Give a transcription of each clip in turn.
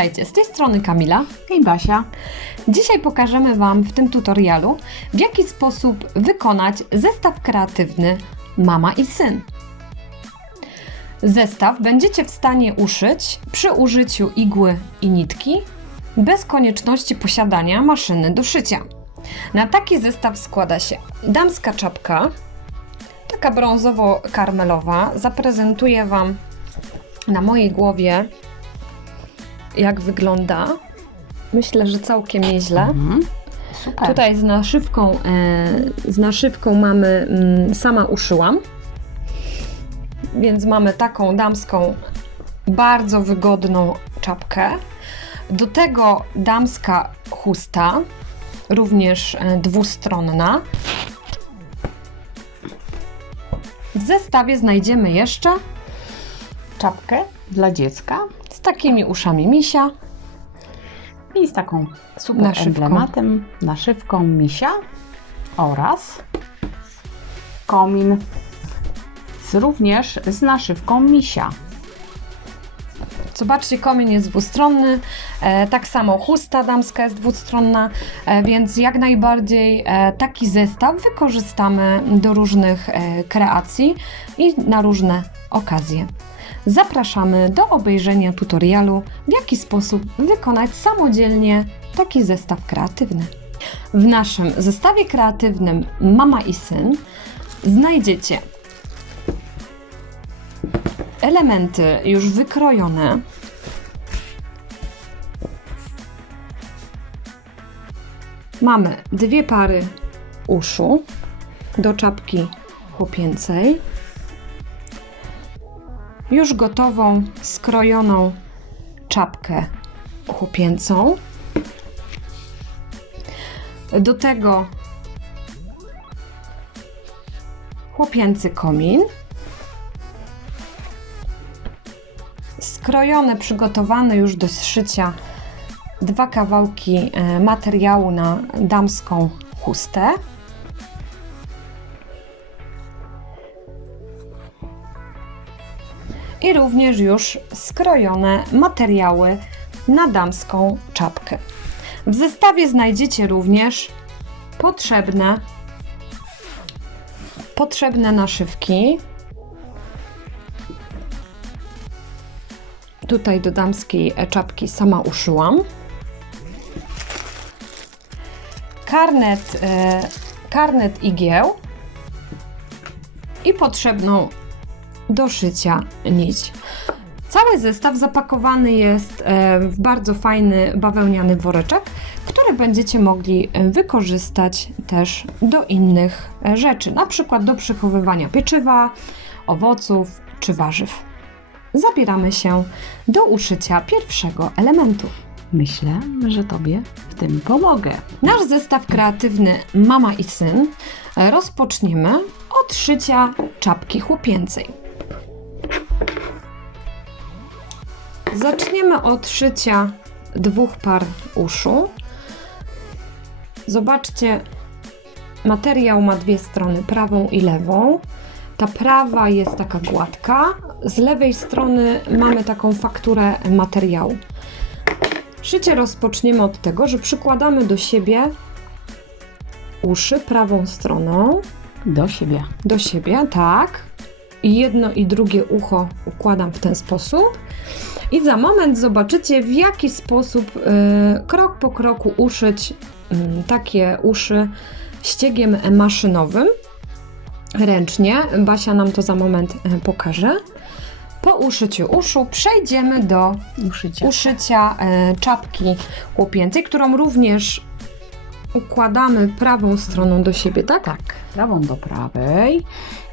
Witajcie, z tej strony Kamila. I Basia. Dzisiaj pokażemy Wam w tym tutorialu, w jaki sposób wykonać zestaw kreatywny mama i syn. Zestaw będziecie w stanie uszyć przy użyciu igły i nitki, bez konieczności posiadania maszyny do szycia. Na taki zestaw składa się damska czapka, taka brązowo-karmelowa. Zaprezentuję Wam na mojej głowie, jak wygląda. Myślę, że całkiem nieźle. Mhm. Super. Tutaj z naszywką, e, z naszywką mamy, mm, sama uszyłam. Więc mamy taką damską, bardzo wygodną czapkę. Do tego damska chusta, również e, dwustronna. W zestawie znajdziemy jeszcze czapkę Dla dziecka z takimi uszami misia. i z taką super Naszywką. emblematem, naszywką misia oraz komin z, również z naszywką misia. Zobaczcie, komin jest dwustronny, e, tak samo chusta damska jest dwustronna, e, więc jak najbardziej e, taki zestaw wykorzystamy do różnych e, kreacji i na różne okazje. Zapraszamy do obejrzenia tutorialu, w jaki sposób wykonać samodzielnie taki zestaw kreatywny. W naszym zestawie kreatywnym Mama i Syn znajdziecie elementy już wykrojone. Mamy dwie pary uszu do czapki chłopięcej. Już gotową, skrojoną czapkę chłopięcą. Do tego chłopięcy komin. skrojone, przygotowane już do zszycia dwa kawałki e, materiału na damską chustę. I również już skrojone materiały na damską czapkę. W zestawie znajdziecie również potrzebne potrzebne naszywki Tutaj do damskiej e, czapki sama uszyłam. Karnet, e, karnet igieł i potrzebną do szycia nić. Cały zestaw zapakowany jest e, w bardzo fajny bawełniany woreczek, który będziecie mogli e, wykorzystać też do innych e, rzeczy, na przykład do przechowywania pieczywa, owoców czy warzyw zabieramy się do uszycia pierwszego elementu. Myślę, że Tobie w tym pomogę. Nasz zestaw kreatywny Mama i Syn rozpoczniemy od szycia czapki chłopięcej. Zaczniemy od szycia dwóch par uszu. Zobaczcie, materiał ma dwie strony, prawą i lewą. Ta prawa jest taka gładka, z lewej strony mamy taką fakturę materiału. Szycie rozpoczniemy od tego, że przykładamy do siebie uszy prawą stroną, Do siebie. do siebie, tak. I jedno i drugie ucho układam w ten sposób. I za moment zobaczycie, w jaki sposób y, krok po kroku uszyć y, takie uszy ściegiem maszynowym ręcznie. Basia nam to za moment y, pokaże. Po uszyciu uszu przejdziemy do uszycia e, czapki chłopięcej, którą również układamy prawą stroną do siebie, tak? Tak, prawą do prawej.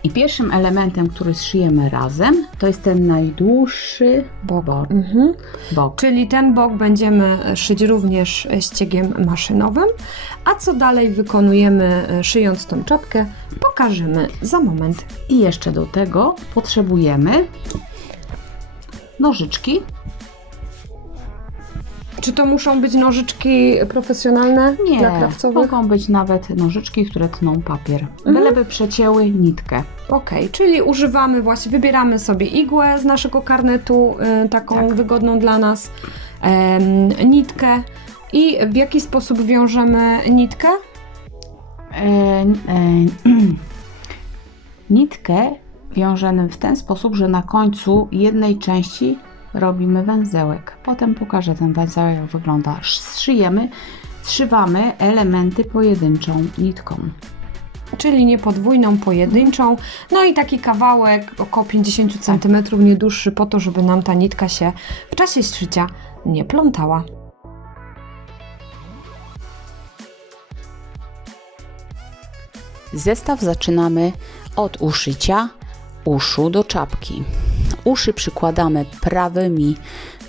I pierwszym elementem, który zszyjemy razem, to jest ten najdłuższy bok. Mhm. bok. Czyli ten bok będziemy szyć również ściegiem maszynowym, a co dalej wykonujemy e, szyjąc tą czapkę, pokażemy za moment. I jeszcze do tego potrzebujemy nożyczki. Czy to muszą być nożyczki profesjonalne Nie, dla krawcowych? mogą być nawet nożyczki, które tną papier. Mhm. Byleby przecięły nitkę. Ok, czyli używamy właśnie, wybieramy sobie igłę z naszego karnetu, y, taką Tak. wygodną dla nas em, nitkę i w jaki sposób wiążemy nitkę? E, e, nitkę wiążemy w ten sposób, że na końcu jednej części robimy węzełek. Potem pokażę ten węzełek, jak wygląda. Szyjemy, zszywamy elementy pojedynczą nitką. Czyli nie podwójną, pojedynczą. No i taki kawałek około 50 cm, nie dłuższy, po to, żeby nam ta nitka się w czasie szycia nie plątała. Zestaw zaczynamy od uszycia uszu do czapki. Uszy przykładamy prawymi,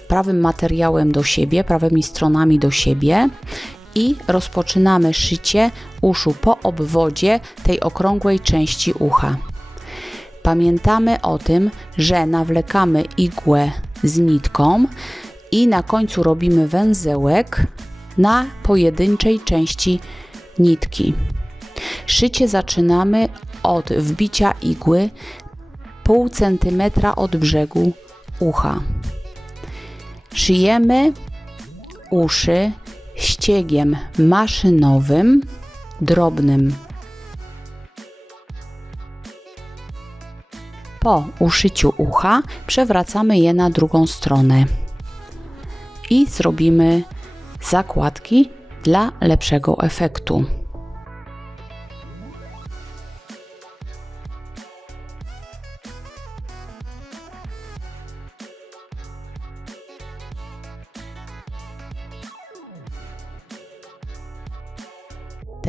prawym materiałem do siebie, prawymi stronami do siebie i rozpoczynamy szycie uszu po obwodzie tej okrągłej części ucha. Pamiętamy o tym, że nawlekamy igłę z nitką i na końcu robimy węzełek na pojedynczej części nitki. Szycie zaczynamy od wbicia igły pół centymetra od brzegu ucha. Szyjemy uszy ściegiem maszynowym, drobnym. Po uszyciu ucha przewracamy je na drugą stronę i zrobimy zakładki dla lepszego efektu.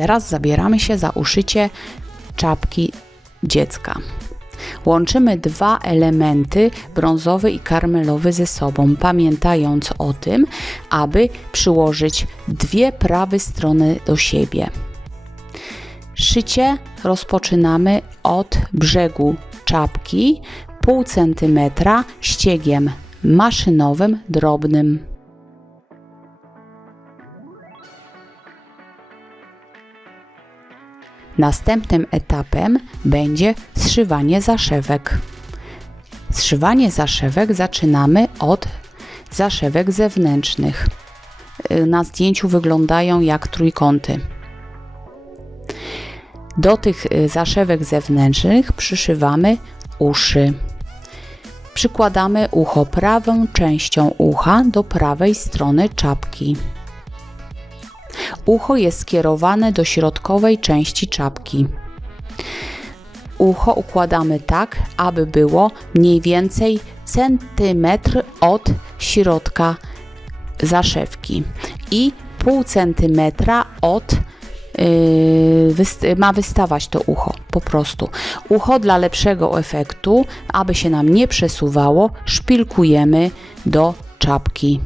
Teraz zabieramy się za uszycie czapki dziecka. Łączymy dwa elementy, brązowy i karmelowy, ze sobą, pamiętając o tym, aby przyłożyć dwie prawe strony do siebie. Szycie rozpoczynamy od brzegu czapki pół centymetra ściegiem maszynowym drobnym. Następnym etapem będzie zszywanie zaszewek. Zszywanie zaszewek zaczynamy od zaszewek zewnętrznych. Y, Na zdjęciu wyglądają jak trójkąty. Do tych y, zaszewek zewnętrznych przyszywamy uszy. Przykładamy ucho prawą częścią ucha do prawej strony czapki. Ucho jest skierowane do środkowej części czapki. Ucho układamy tak, aby było mniej więcej centymetr od środka zaszewki i pół centymetra od yy, ma wystawać to ucho po prostu. Ucho dla lepszego efektu, aby się nam nie przesuwało, szpilkujemy do czapki.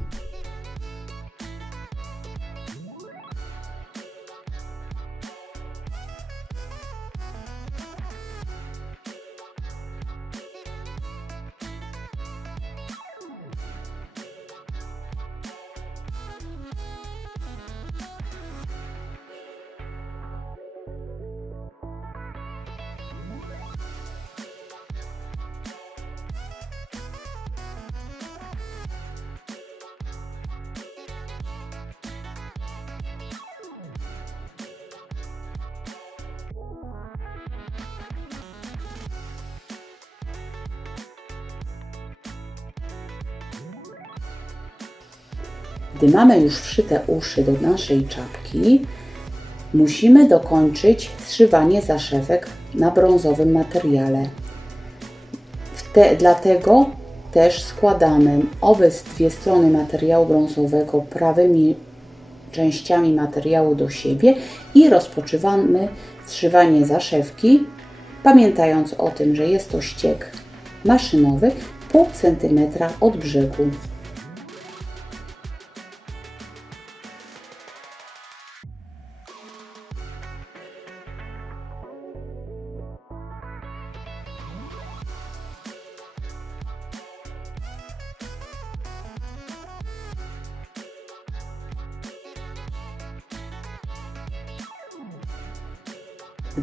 Gdy mamy już wszyte uszy do naszej czapki, musimy dokończyć zszywanie zaszewek na brązowym materiale. Te, dlatego też składamy obie dwie strony materiału brązowego prawymi częściami materiału do siebie i rozpoczynamy zszywanie zaszewki, pamiętając o tym, że jest to ścieg maszynowy pół centymetra od brzegu.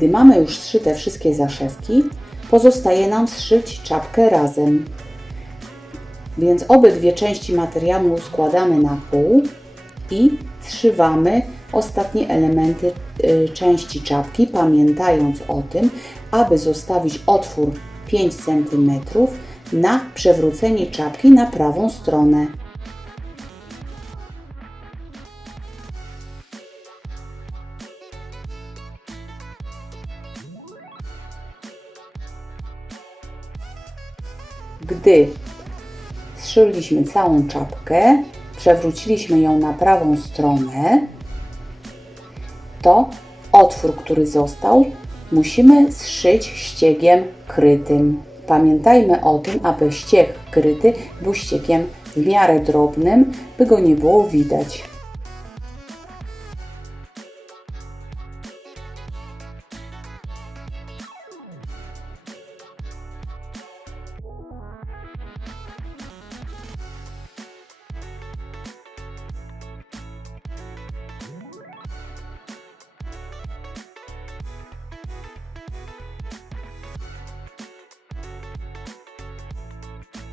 Gdy mamy już zszyte wszystkie zaszewki, pozostaje nam zszyć czapkę razem. Więc obydwie części materiału składamy na pół i zszywamy ostatnie elementy y, części czapki, pamiętając o tym, aby zostawić otwór 5 cm na przewrócenie czapki na prawą stronę. Gdy zszyliśmy całą czapkę, przewróciliśmy ją na prawą stronę, to otwór, który został, musimy zszyć ściegiem krytym. Pamiętajmy o tym, aby ścieg kryty był ściegiem w miarę drobnym, by go nie było widać.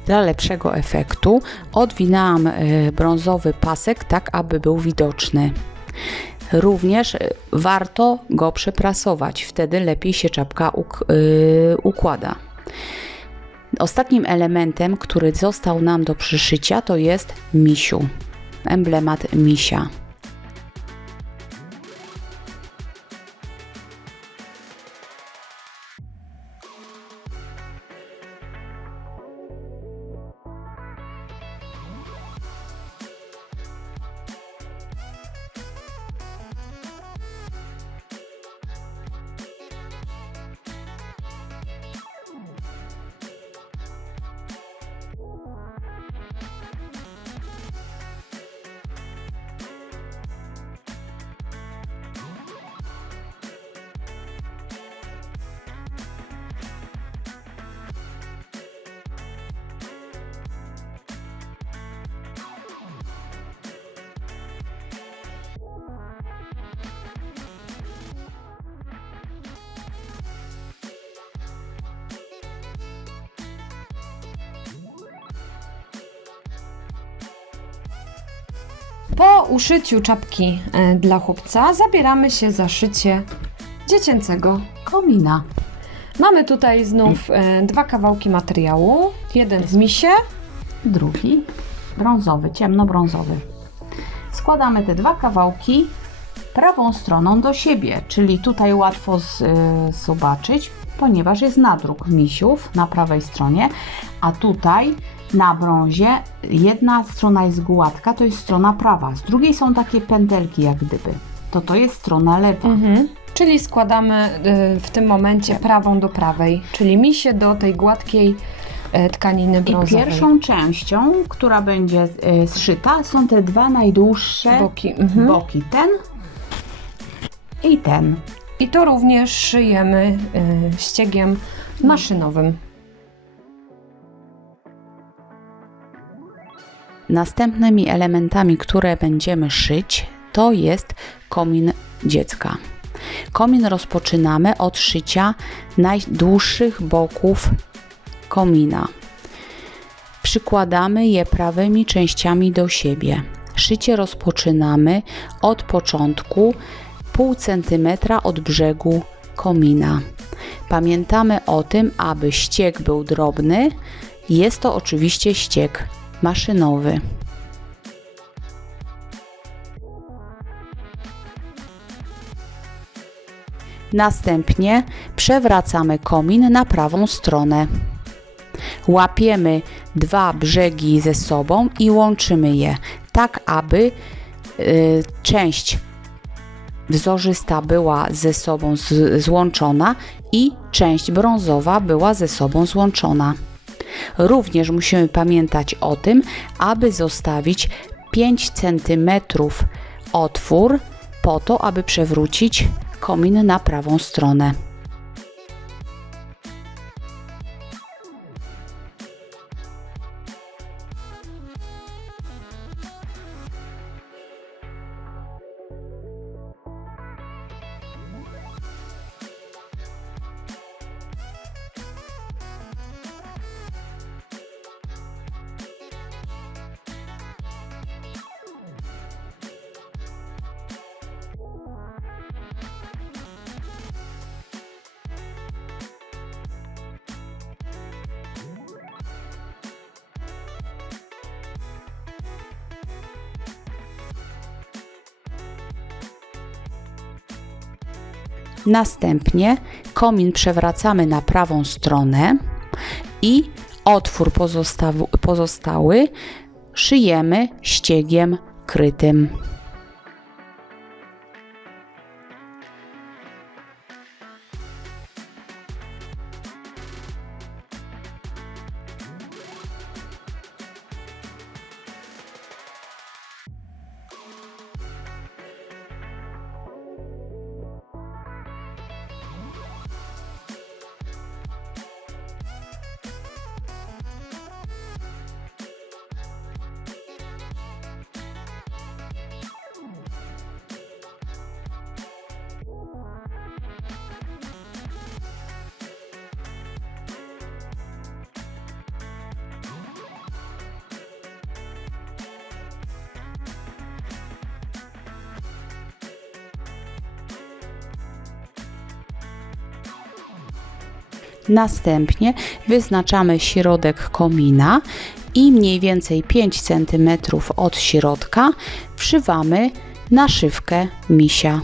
Dla lepszego efektu odwinęłam e, brązowy pasek tak, aby był widoczny. Również e, warto go przeprasować, wtedy lepiej się czapka uk- e, układa. Ostatnim elementem, który został nam do przyszycia, to jest misiu, emblemat misia. Po uszyciu czapki e, dla chłopca zabieramy się za szycie dziecięcego Komina. Mamy tutaj znów e, dwa kawałki materiału. Jeden z misie, drugi brązowy, ciemnobrązowy. Składamy te dwa kawałki prawą stroną do siebie, czyli tutaj łatwo z, y, zobaczyć, ponieważ jest nadruk misiów na prawej stronie, a tutaj na brązie jedna strona jest gładka, to jest strona prawa, z drugiej są takie pętelki jak gdyby. To to jest strona lewa. mhm. czyli składamy e, w tym momencie prawą do prawej, czyli misie do tej gładkiej e, tkaniny I brązowej. pierwszą częścią, która będzie y, zszyta, są te dwa najdłuższe boki. Mhm. boki, ten i ten. I to również szyjemy e, ściegiem maszynowym. Następnymi elementami, które będziemy szyć, to jest komin dziecka. Komin rozpoczynamy od szycia najdłuższych boków komina. Przykładamy je prawymi częściami do siebie. Szycie rozpoczynamy od początku pół centymetra od brzegu komina. Pamiętamy o tym, aby ścieg był drobny. Jest to oczywiście ścieg maszynowy. Następnie przewracamy komin na prawą stronę. Łapiemy dwa brzegi ze sobą i łączymy je, tak aby y, część wzorzysta była ze sobą z, złączona i część brązowa była ze sobą złączona. Również musimy pamiętać o tym, aby zostawić 5 cm otwór po to, aby przewrócić komin na prawą stronę. Następnie komin przewracamy na prawą stronę i otwór pozostały szyjemy ściegiem krytym. Następnie wyznaczamy środek komina i mniej więcej 5 cm od środka wszywamy naszywkę misia.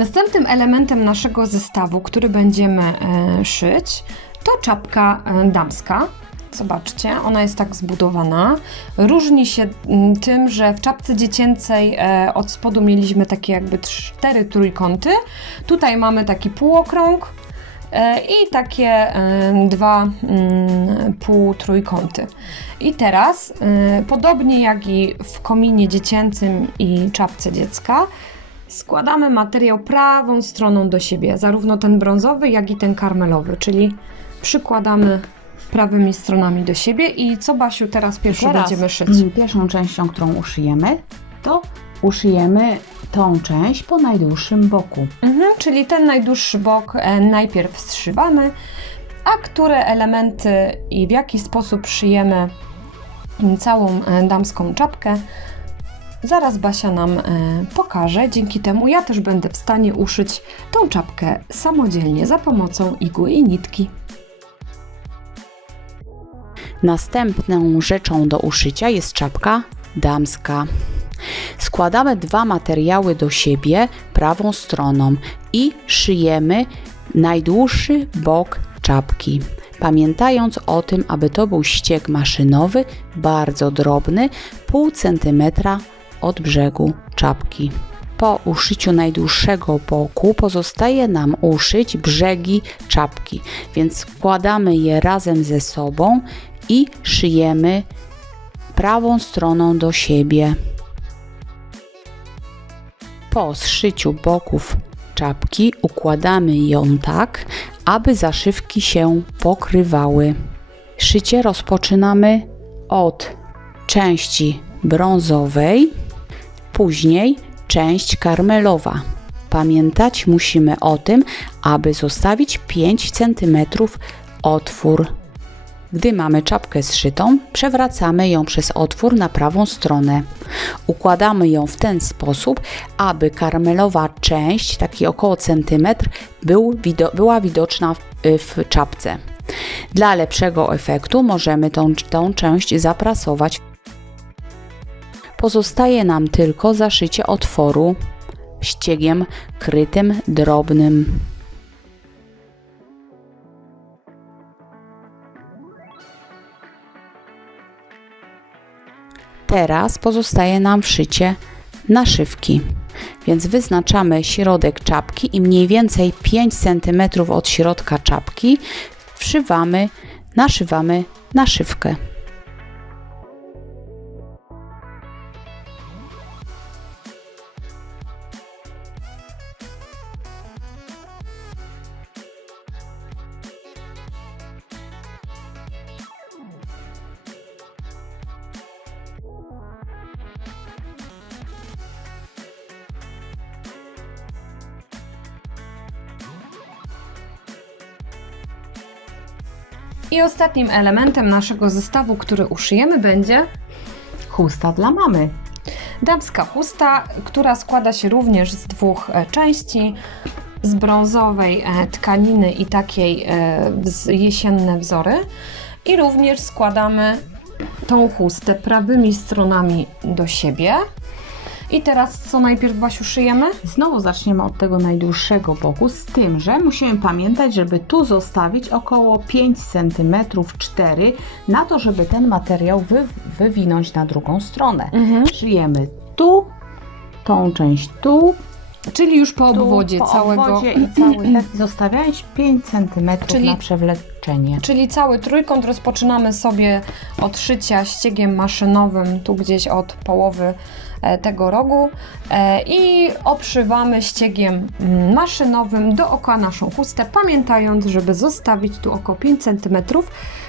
Następnym elementem naszego zestawu, który będziemy e, szyć, to czapka e, damska. Zobaczcie, ona jest tak zbudowana. Różni się mm, tym, że w czapce dziecięcej e, od spodu mieliśmy takie jakby cztery trójkąty. Tutaj mamy taki półokrąg i takie dwa mm, półtrójkąty. I teraz, podobnie jak i w kominie dziecięcym i czapce dziecka, składamy materiał prawą stroną do siebie, zarówno ten brązowy, jak i ten karmelowy, czyli przykładamy prawymi stronami do siebie i co Basiu teraz pierwsze Teraz, będziemy szyć? mm, Pierwszą częścią, którą uszyjemy, to uszyjemy tą część po najdłuższym boku. Mhm, czyli ten najdłuższy bok e, najpierw zszywamy, a które elementy i w jaki sposób szyjemy całą e, damską czapkę, zaraz Basia nam e, pokaże. Dzięki temu ja też będę w stanie uszyć tą czapkę samodzielnie za pomocą igły i nitki. Następną rzeczą do uszycia jest czapka damska. Składamy dwa materiały do siebie prawą stroną i szyjemy najdłuższy bok czapki. Pamiętając o tym, aby to był ścieg maszynowy, bardzo drobny, pół centymetra od brzegu czapki. Po uszyciu najdłuższego boku pozostaje nam uszyć brzegi czapki, więc składamy je razem ze sobą i szyjemy prawą stroną do siebie. Po zszyciu boków czapki układamy ją tak, aby zaszywki się pokrywały. Szycie rozpoczynamy od części brązowej, później część karmelowa. Pamiętać musimy o tym, aby zostawić 5 cm otwór gdy mamy czapkę zszytą, przewracamy ją przez otwór na prawą stronę. Układamy ją w ten sposób, aby karmelowa część, taki około centymetr, był, była widoczna w, w czapce. Dla lepszego efektu możemy tą, tą część zaprasować. Pozostaje nam tylko zaszycie otworu ściegiem krytym drobnym. Teraz pozostaje nam wszycie naszywki. Więc wyznaczamy środek czapki i mniej więcej 5 cm od środka czapki wszywamy, naszywamy naszywkę. I ostatnim elementem naszego zestawu, który uszyjemy, będzie Chusta dla mamy. damska chusta, która składa się również z dwóch e, części. Z brązowej e, tkaniny i takiej e, jesienne wzory. I również składamy tą chustę prawymi stronami do siebie. I teraz co najpierw Basiu szyjemy? Znowu zaczniemy od tego najdłuższego boku, z tym, że musimy pamiętać, żeby tu zostawić około 5 cm 4 na to, żeby ten materiał wy, wywinąć na drugą stronę. Mhm. Szyjemy tu, tą część tu, Czyli już po tu, obwodzie po całego. obwodzie i cały tak zostawiając 5 cm Czyli- na przewleczenie. Czyli cały trójkąt rozpoczynamy sobie od szycia ściegiem maszynowym, tu gdzieś od połowy tego rogu e, i obszywamy ściegiem mm, maszynowym dookoła naszą chustę, pamiętając, żeby zostawić tu około 5 cm,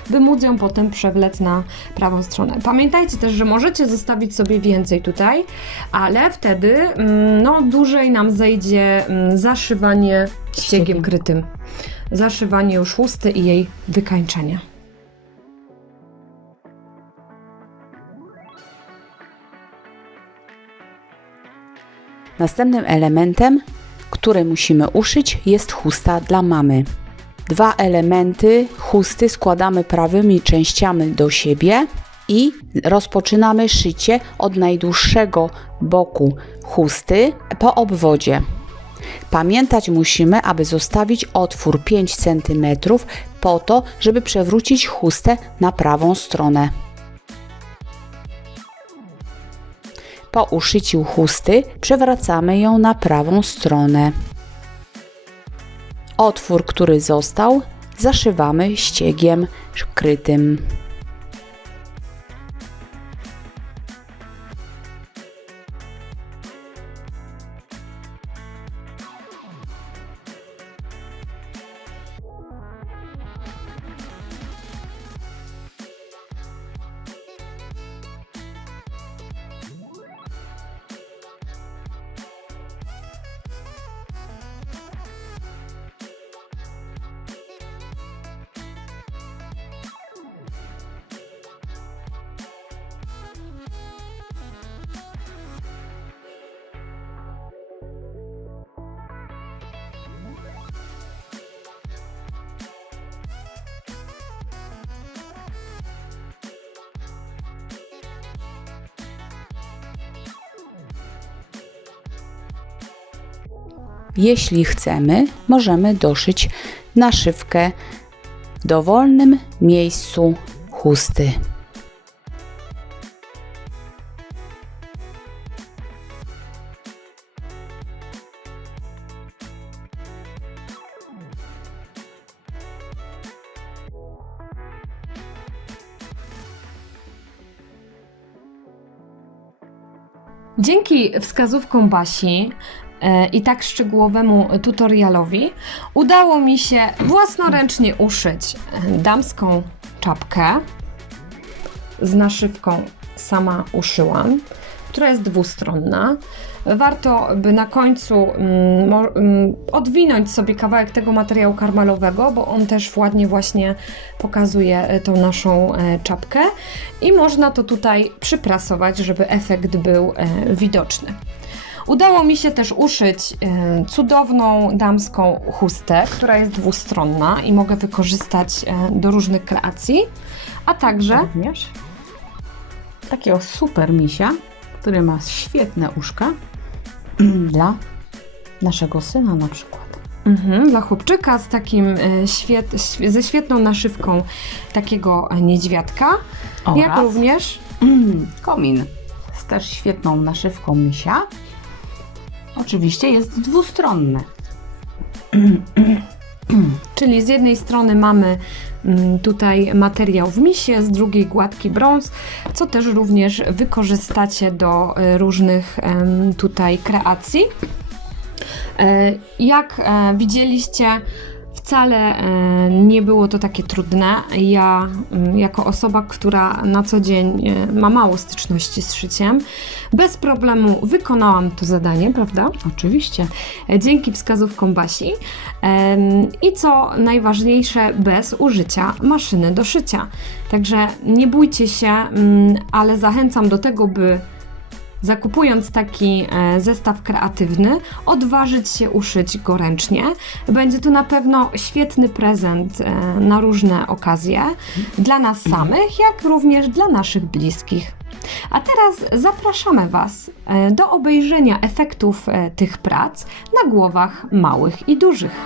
by móc ją potem przewlec na prawą stronę. Pamiętajcie też, że możecie zostawić sobie więcej tutaj, ale wtedy mm, no, dłużej nam zejdzie mm, zaszywanie Ściegiem. krytym zaszywanie już chusty i jej wykańczenie. Następnym elementem, który musimy uszyć, jest chusta dla mamy. Dwa elementy chusty składamy prawymi częściami do siebie i rozpoczynamy szycie od najdłuższego boku chusty po obwodzie. Pamiętać musimy, aby zostawić otwór 5 cm po to, żeby przewrócić chustę na prawą stronę. Po uszyciu chusty przewracamy ją na prawą stronę. Otwór, który został, zaszywamy ściegiem krytym. Jeśli chcemy, możemy doszyć naszywkę w dowolnym miejscu chusty. Dzięki wskazówkom Basi i tak szczegółowemu tutorialowi udało mi się własnoręcznie uszyć e, damską czapkę z naszywką sama uszyłam, która jest dwustronna. Warto, by na końcu mm, mm, odwinąć sobie kawałek tego materiału karmelowego, bo on też ładnie właśnie pokazuje e, tą naszą e, czapkę i można to tutaj przyprasować, żeby efekt był e, widoczny. Udało mi się też uszyć e, cudowną damską chustę, która jest dwustronna i mogę wykorzystać e, do różnych kreacji, a także Również takiego super misia, który ma świetne uszka dla naszego syna na przykład. Mhm, dla chłopczyka z takim e, świet, świe- ze świetną naszywką takiego e, niedźwiadka, jak Oraz również komin z też świetną naszywką misia. Oczywiście jest dwustronny. Czyli z jednej strony mamy mm, tutaj materiał w misie, z drugiej gładki brąz, co też również wykorzystacie do e, różnych tutaj kreacji. E, Jak e, widzieliście, Wcale e, nie było to takie trudne. Ja, mm, jako osoba, która na co dzień e, ma mało styczności z szyciem, bez problemu wykonałam to zadanie, prawda? Oczywiście. E, Dzięki wskazówkom Basi. I co najważniejsze, bez użycia maszyny do szycia. Także nie bójcie się, mm, ale zachęcam do tego, by zakupując taki e, zestaw kreatywny, odważyć się uszyć go ręcznie. Będzie to na pewno świetny prezent e, na różne okazje dla nas samych, jak również dla naszych bliskich. A teraz zapraszamy Was e, do obejrzenia efektów tych prac na głowach małych i dużych.